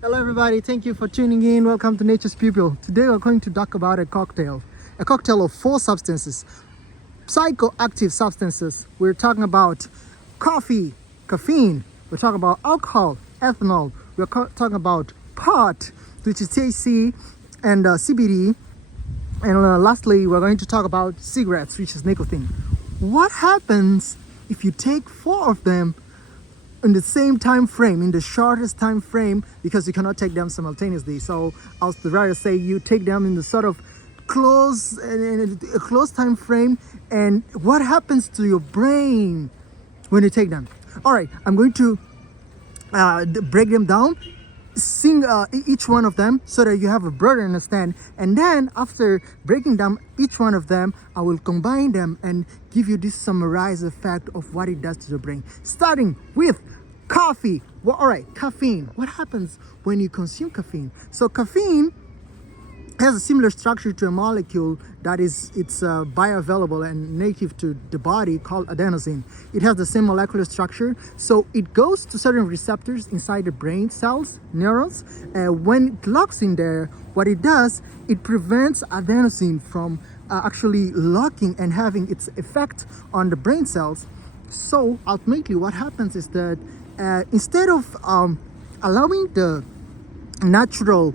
Hello everybody, thank you for tuning in. Welcome to Nature's Pupil. Today we're going to talk about a cocktail of 4 substances, psychoactive substances. We're talking about coffee, caffeine, we're talking about alcohol, ethanol, we're talking about pot, which is THC and CBD, and lastly we're going to talk about cigarettes, which is nicotine. What happens if you take 4 of them in the same time frame, in the shortest time frame, because you cannot take them simultaneously? So I would rather say you take them in the sort of close time frame. And what happens to your brain when you take them? All right, I'm going to break them down, sing each one of them so that you have a broader understand, and then after breaking down each one of them, I will combine them and give you this summarized effect of what it does to the brain, starting with coffee. Well, all right, caffeine. What happens when you consume caffeine? So caffeine has a similar structure to a molecule that it's bioavailable and native to the body, called adenosine. It has the same molecular structure, so it goes to certain receptors inside the brain cells, neurons. When it locks in there, what it does, it prevents adenosine from actually locking and having its effect on the brain cells. So ultimately what happens is that instead of allowing the natural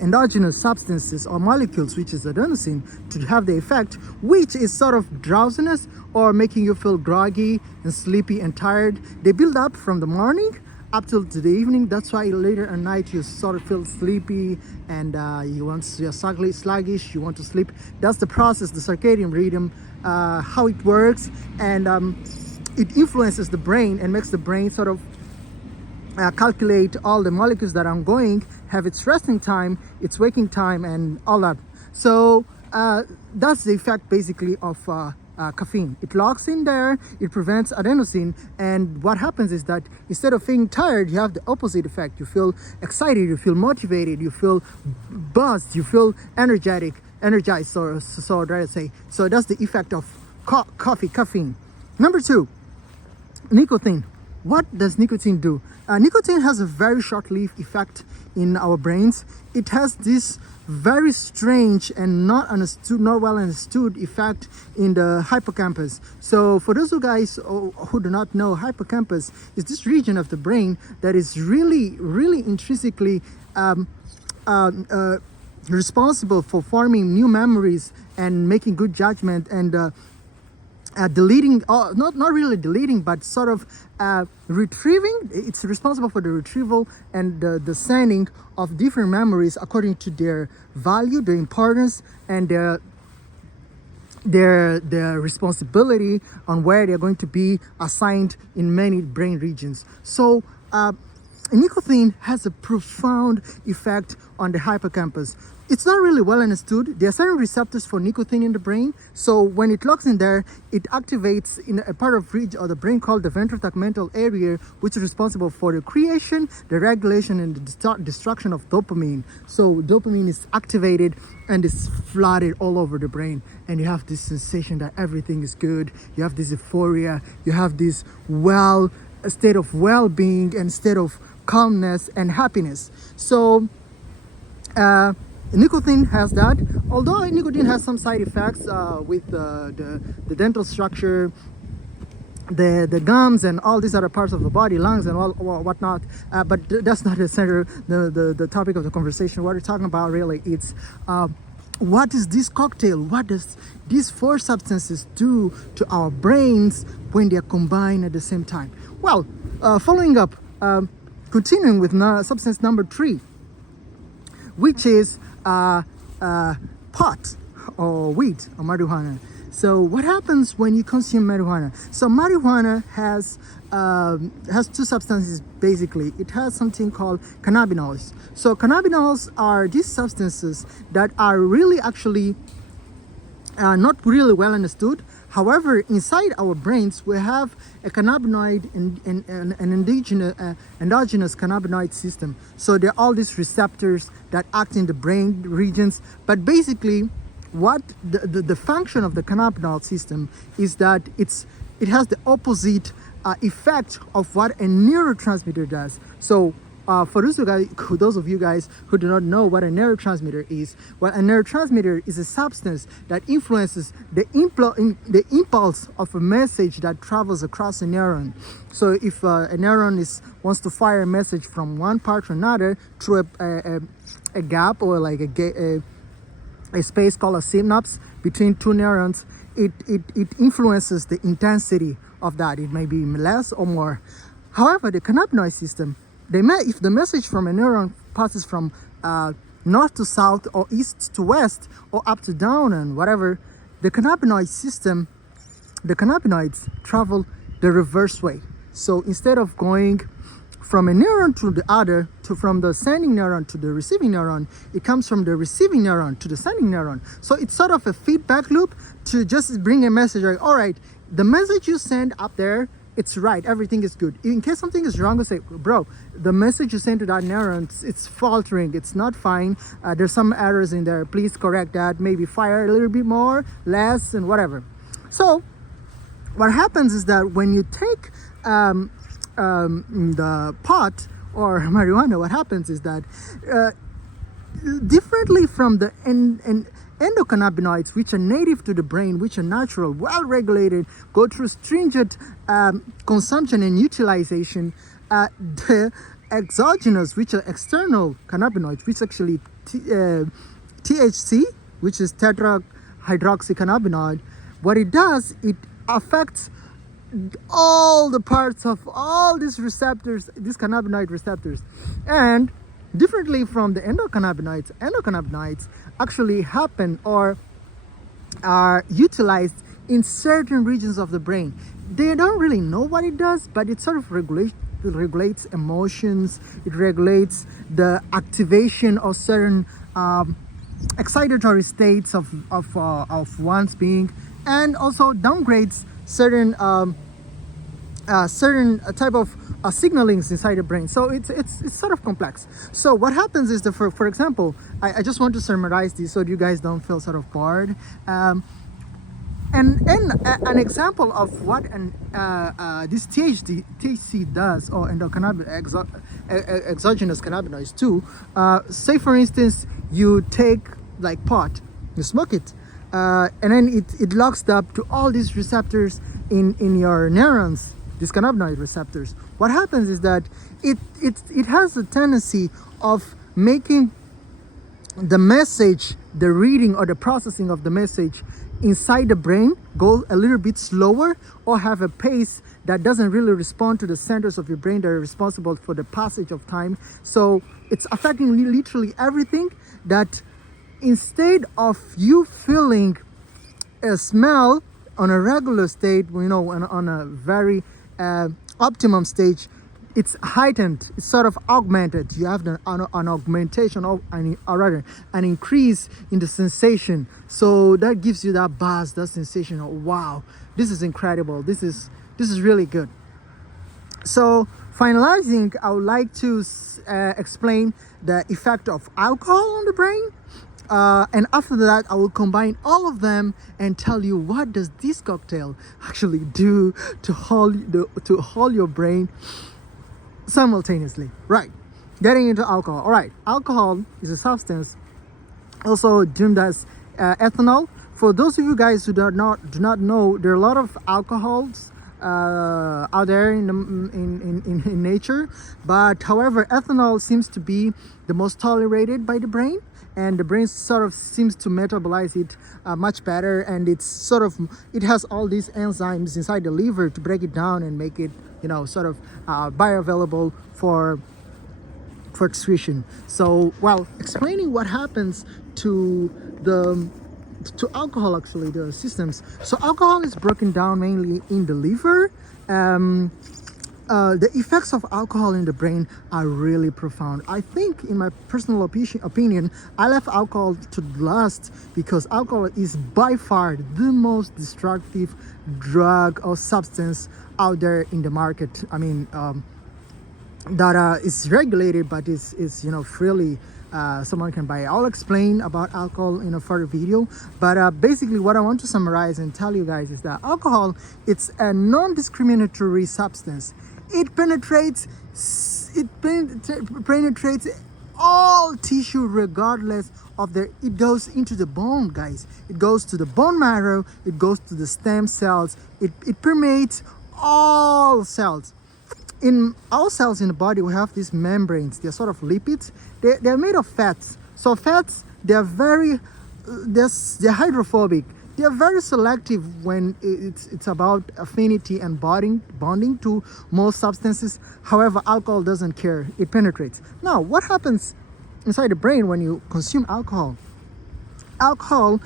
endogenous substances or molecules, which is adenosine, to have the effect, which is sort of drowsiness or making you feel groggy and sleepy and tired, they build up from the morning up till the evening. That's why later at night you sort of feel sleepy and you're sluggish, you want to sleep. That's the process, the circadian rhythm, how it works, and it influences the brain and makes the brain sort of calculate all the molecules that are going, have its resting time, its waking time, and all that. So that's the effect basically of caffeine. It locks in there, it prevents adenosine, and what happens is that instead of feeling tired, you have the opposite effect. You feel excited, you feel motivated, you feel buzzed, you feel energized, so dare I say. So that's the effect of caffeine. Number 2, nicotine. What does nicotine do? Nicotine has a very short-lived effect in our brains. It has this very strange and not well understood effect in the hippocampus. So for those of you guys who do not know, hippocampus is this region of the brain that is really intrinsically responsible for forming new memories and making good judgment and deleting, not really deleting, but sort of retrieving. It's responsible for the retrieval and the sending of different memories according to their value, their importance, and their responsibility on where they're going to be assigned in many brain regions. So nicotine has a profound effect on the hippocampus. It's not really well understood. There are certain receptors for nicotine in the brain. So when it locks in there, it activates in a part of the brain called the ventral tegmental area, which is responsible for the creation, the regulation, and the destruction of dopamine. So dopamine is activated and is flooded all over the brain. And you have this sensation that everything is good. You have this euphoria. You have this state of well-being and state of calmness and happiness. So nicotine has that, although nicotine has some side effects with the dental structure, the gums, and all these other parts of the body, lungs and all whatnot. But that's not the topic of the conversation. What we're talking about really, it's what is this cocktail? What does these 4 substances do to our brains when they are combined at the same time? Well, following up, continuing with substance number 3, which is pot or weed or marijuana. So what happens when you consume marijuana? So marijuana has 2 substances basically. It has something called cannabinoids. So cannabinoids are these substances that are really actually not really well understood. However, inside our brains, we have a cannabinoid and an endogenous cannabinoid system. So there are all these receptors that act in the brain regions. But basically, what the function of the cannabinoid system is that it has the opposite effect of what a neurotransmitter does. So For those of you guys who do not know what a neurotransmitter is, well, a neurotransmitter is a substance that influences the impulse of a message that travels across a neuron. So if a neuron wants to fire a message from one part to another through a gap, or like a space called a synapse between two neurons, it influences the intensity of that. It may be less or more. However, the cannabinoid system, if the message from a neuron passes from north to south, or east to west, or up to down, and whatever, the cannabinoids travel the reverse way. So instead of going from a neuron to the other, from the sending neuron to the receiving neuron, it comes from the receiving neuron to the sending neuron. So it's sort of a feedback loop to just bring a message like, all right, the message you send up there, it's right, everything is good. In case something is wrong, we say, bro, the message you send to that neuron, it's faltering, it's not fine, there's some errors in there, please correct that, maybe fire a little bit more, less, and whatever. So what happens is that when you take the pot or marijuana, what happens is that differently from the endocannabinoids, which are native to the brain, which are natural, well regulated, go through stringent consumption and utilization, the exogenous, which are external cannabinoids, which actually THC, which is tetrahydroxycannabinol, what it does, it affects all the parts of all these receptors, these cannabinoid receptors. And differently from the endocannabinoids actually happen or are utilized in certain regions of the brain. They don't really know what it does, but it sort of regulates emotions, it regulates the activation of certain excitatory states of one's being, and also downgrades certain type of signalings inside the brain. So it's sort of complex. So what happens is that, for example, I just want to summarize this so you guys don't feel sort of bored. And an example of what this THC does, or exogenous cannabinoids too. Say for instance, you take like pot, you smoke it, and then it locks up to all these receptors in your neurons, these cannabinoid receptors. What happens is that it has a tendency of making the message, the reading or the processing of the message inside the brain go a little bit slower, or have a pace that doesn't really respond to the centers of your brain that are responsible for the passage of time. So it's affecting literally everything. That instead of you feeling a smell on a regular state, on a very optimum stage, it's heightened, it's sort of augmented. You have an augmentation of, or rather, an increase in the sensation. So that gives you that buzz, that sensation of, wow, this is incredible. This is really good. So finalizing, I would like to explain the effect of alcohol on the brain. And after that, I will combine all of them and tell you what does this cocktail actually do to hold your brain simultaneously. Right, getting into alcohol. All right, alcohol is a substance also termed as ethanol. For those of you guys who do not know, there are a lot of alcohols out there in nature, but however, ethanol seems to be the most tolerated by the brain, and the brain sort of seems to metabolize it much better, and it has all these enzymes inside the liver to break it down and make it bioavailable for excretion. So while explaining what happens to alcohol, actually the systems, so alcohol is broken down mainly in the liver. The effects of alcohol in the brain are really profound. I think, in my personal opinion, I left alcohol to last because alcohol is by far the most destructive drug or substance out there in the market. I mean, that is regulated, but is freely someone can buy. I'll explain about alcohol in a further video, but basically what I want to summarize and tell you guys is that alcohol, it's a non-discriminatory substance. It penetrates penetrates all tissue regardless of the, it goes into the bone, guys. It goes to the bone marrow, it goes to the stem cells, it permeates all cells. In our cells in the body, we have these membranes. They're sort of lipids. They're made of fats. So fats, they're hydrophobic. They're very selective when it's about affinity and bonding to most substances. However, alcohol doesn't care. It penetrates. Now, what happens inside the brain when you consume alcohol? Alcohol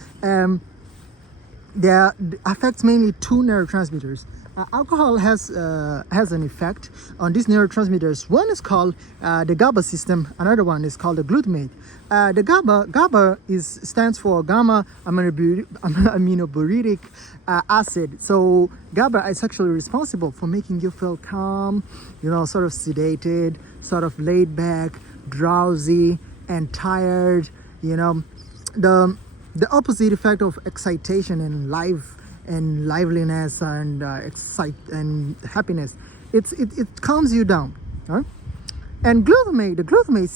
affects mainly two neurotransmitters. Alcohol has an effect on these neurotransmitters. One is called the GABA system. Another one is called the glutamate. The GABA stands for gamma aminobutyric acid. So GABA is actually responsible for making you feel calm, sort of sedated, sort of laid back, drowsy, and tired. The opposite effect of excitation and liveliness and happiness. It calms you down, right? And the glutamate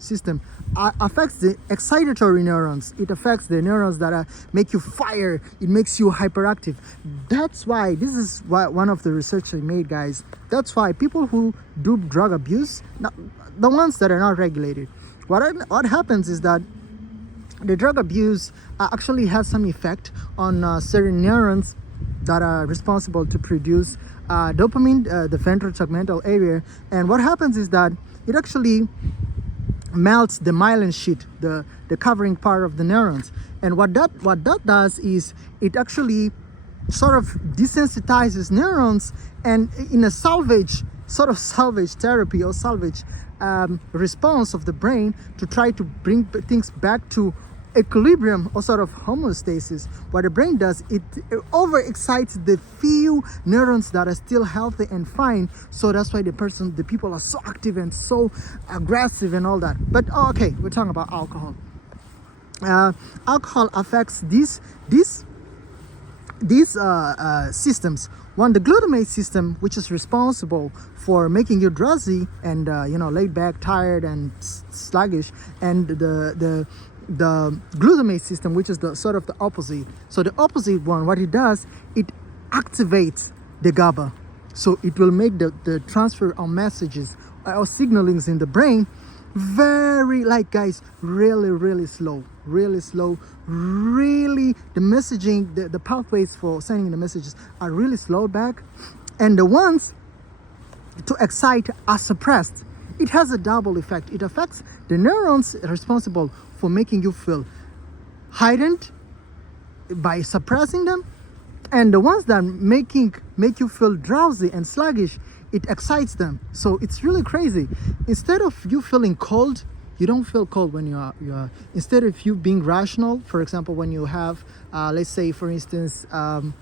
system affects the excitatory neurons. It affects the neurons that make you fire. It makes you hyperactive. That's why this is one of the research I made, guys. That's why people who do drug abuse, the ones that are not regulated, what happens is that the drug abuse actually has some effect on certain neurons that are responsible to produce dopamine, the ventral tegmental area. And what happens is that it actually melts the myelin sheet, the covering part of the neurons. And what that does is it actually sort of desensitizes neurons, and in a salvage therapy or salvage response of the brain to try to bring things back to equilibrium or sort of homeostasis, what the brain does, it overexcites the few neurons that are still healthy and fine. So that's why the people are so active and so aggressive and all that. But okay, we're talking about alcohol. Alcohol affects these systems. One, the glutamate system, which is responsible for making you drowsy and laid back, tired, and sluggish, and the glutamate system, which is the sort of the opposite. So the opposite one, what it does, it activates the GABA. So it will make the transfer of messages or signalings in the brain very, really slow. Really, the messaging, the pathways for sending the messages are really slowed back. And the ones to excite are suppressed. It has a double effect. It affects the neurons responsible for making you feel heightened by suppressing them, and the ones that make you feel drowsy and sluggish, it excites them. So it's really crazy. Instead of you feeling cold, you don't feel cold when you are instead of you being rational. For example, when you have let's say, for instance, you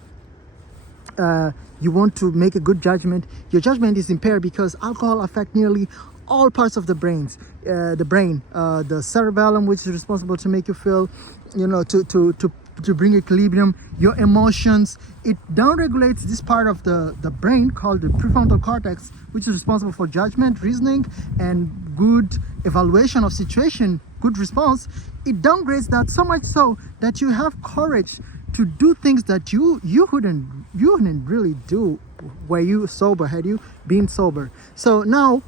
want to make a good judgment, your judgment is impaired because alcohol affects nearly all parts of the brain, the cerebellum, which is responsible to make you feel, to bring equilibrium, your emotions. It downregulates this part of the brain called the prefrontal cortex, which is responsible for judgment, reasoning, and good evaluation of situation, good response. It downgrades that so much so that you have courage to do things that you wouldn't really do were you sober, had you been sober. So now,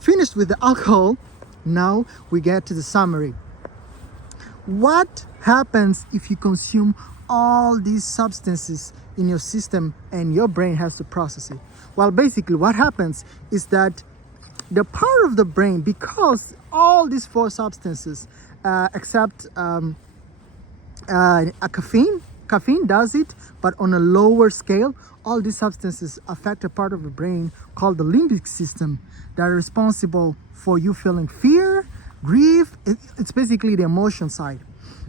finished with the alcohol, now we get to the summary. What happens if you consume all these substances in your system and your brain has to process it? Well, basically what happens is that the part of the brain, because all these four substances except caffeine does it, but on a lower scale, all these substances affect a part of the brain called the limbic system that are responsible for you feeling fear, grief. It's basically the emotion side.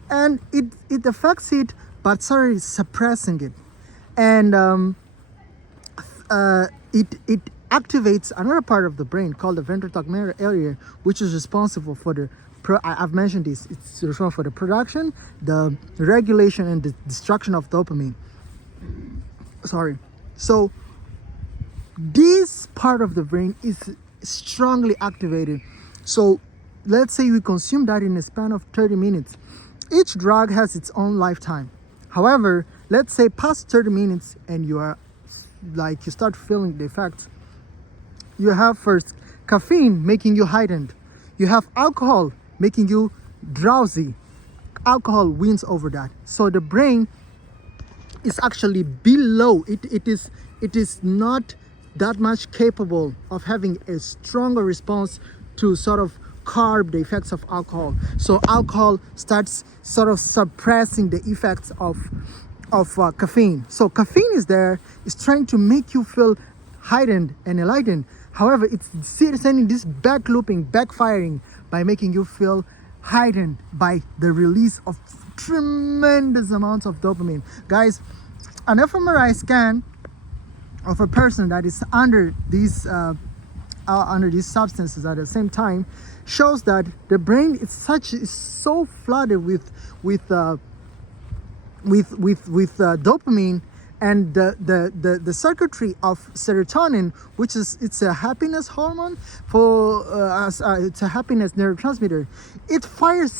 And it affects it, but suppressing it. And it activates another part of the brain called the ventral tegmental area, which is responsible for the I've mentioned this. It's responsible for the production, the regulation, and the destruction of dopamine. So this part of the brain is strongly activated. So let's say we consume that in a span of 30 minutes. Each drug has its own lifetime. However, let's say past 30 minutes and you start feeling the effects. You have first caffeine making you heightened. You have alcohol making you drowsy. Alcohol wins over that. So the brain is actually below. It is not that much capable of having a stronger response to sort of curb the effects of alcohol. So alcohol starts sort of suppressing the effects of caffeine. So caffeine is there, is trying to make you feel heightened and enlightened. However, it's sending this backfiring by making you feel heightened by the release of tremendous amounts of dopamine. Guys, an fMRI scan of a person that is under these substances at the same time shows that the brain is so flooded with dopamine, and the circuitry of serotonin, which is it's a happiness hormone it's a happiness neurotransmitter. It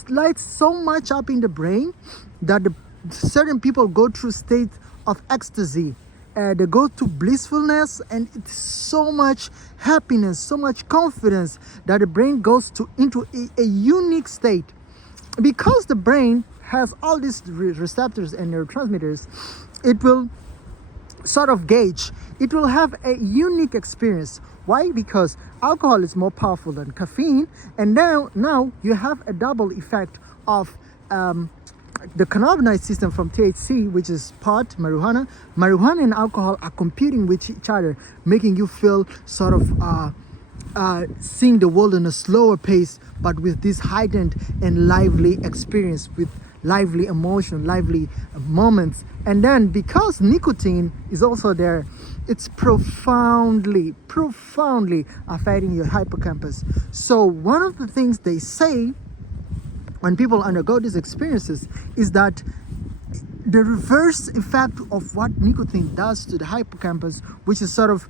lights so much up in the brain that certain people go through states of ecstasy. They go to blissfulness, and it's so much happiness, so much confidence that the brain goes into a unique state. Because the brain has all these receptors and neurotransmitters, it will sort of gauge. It will have a unique experience. Why? Because alcohol is more powerful than caffeine, and now you have a double effect of the cannabinoid system from THC, which is pot, marijuana. Marijuana and alcohol are competing with each other, making you feel sort of seeing the world in a slower pace, but with this heightened and lively experience, with lively emotion, lively moments. And then because nicotine is also there, it's profoundly affecting your hippocampus. So one of the things they say when people undergo these experiences is that the reverse effect of what nicotine does to the hippocampus, which is sort of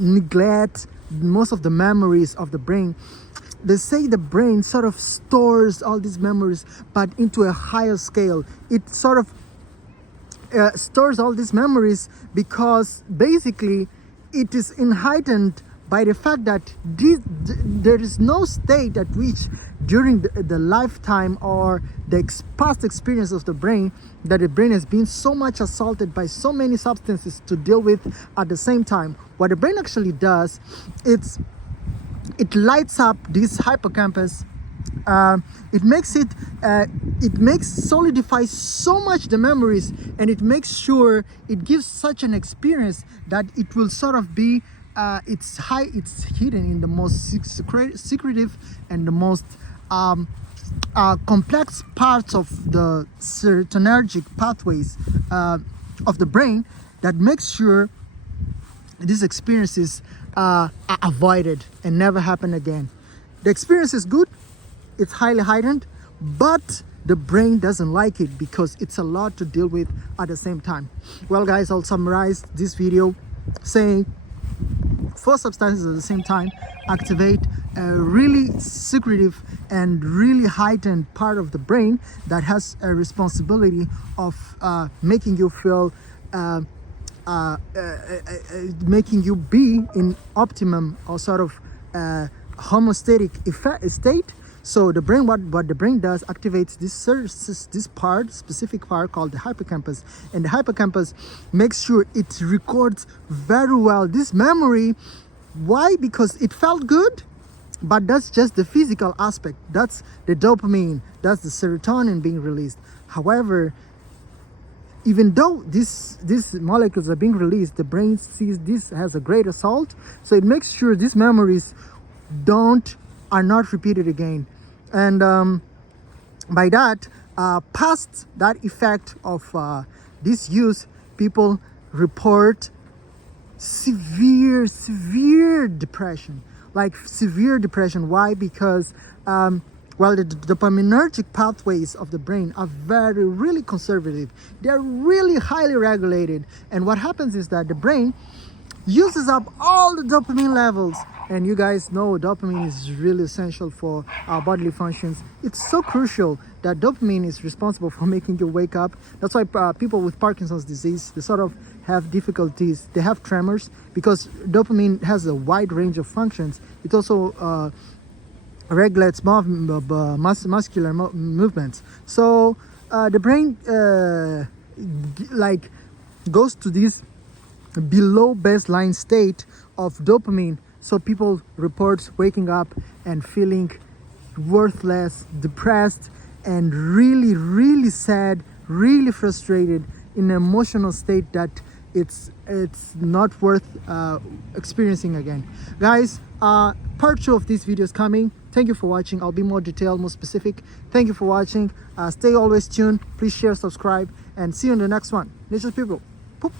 neglect most of the memories of the brain. They say the brain sort of stores all these memories, but into a higher scale. It sort of stores all these memories because basically it is heightened by the fact that there is no state at which during the lifetime or the past experience of the brain that the brain has been so much assaulted by so many substances to deal with at the same time. What the brain actually does, it lights up this hippocampus. It solidifies so much the memories, and it makes sure it gives such an experience that it will sort of be it's hidden in the most secretive and the most complex parts of the serotonergic pathways of the brain, that makes sure these experiences are avoided and never happen again. The experience is good, it's highly heightened, but the brain doesn't like it because it's a lot to deal with at the same time. Well guys, I'll summarize this video saying 4 substances at the same time activate a really secretive and really heightened part of the brain that has a responsibility of making you feel making you be in optimum or sort of homeostatic state. So the brain, what the brain does, activates this specific part called the hippocampus, and the hippocampus makes sure it records very well this memory. Why? Because it felt good, but that's just the physical aspect. That's the dopamine, that's the serotonin being released. However, even though these molecules are being released, the brain sees this as a great assault, so it makes sure these memories are not repeated again. And by that, past that effect of this use, people report severe depression, like severe depression. Why? Because the dopaminergic pathways of the brain are really conservative. They're really highly regulated, and what happens is that the brain uses up all the dopamine levels. And you guys know dopamine is really essential for our bodily functions. It's so crucial that dopamine is responsible for making you wake up. That's why people with Parkinson's disease, they sort of have difficulties. They have tremors because dopamine has a wide range of functions. It also regulates muscular movements. So the brain like goes to this below baseline state of dopamine. So people report waking up and feeling worthless, depressed, and really sad, really frustrated, in an emotional state that it's not worth experiencing again. Guys, part 2 of this video is coming. Thank you for watching. I'll be more detailed, more specific. Thank you for watching. Stay always tuned. Please share, subscribe, and see you in the next one. Nature's People. Poop.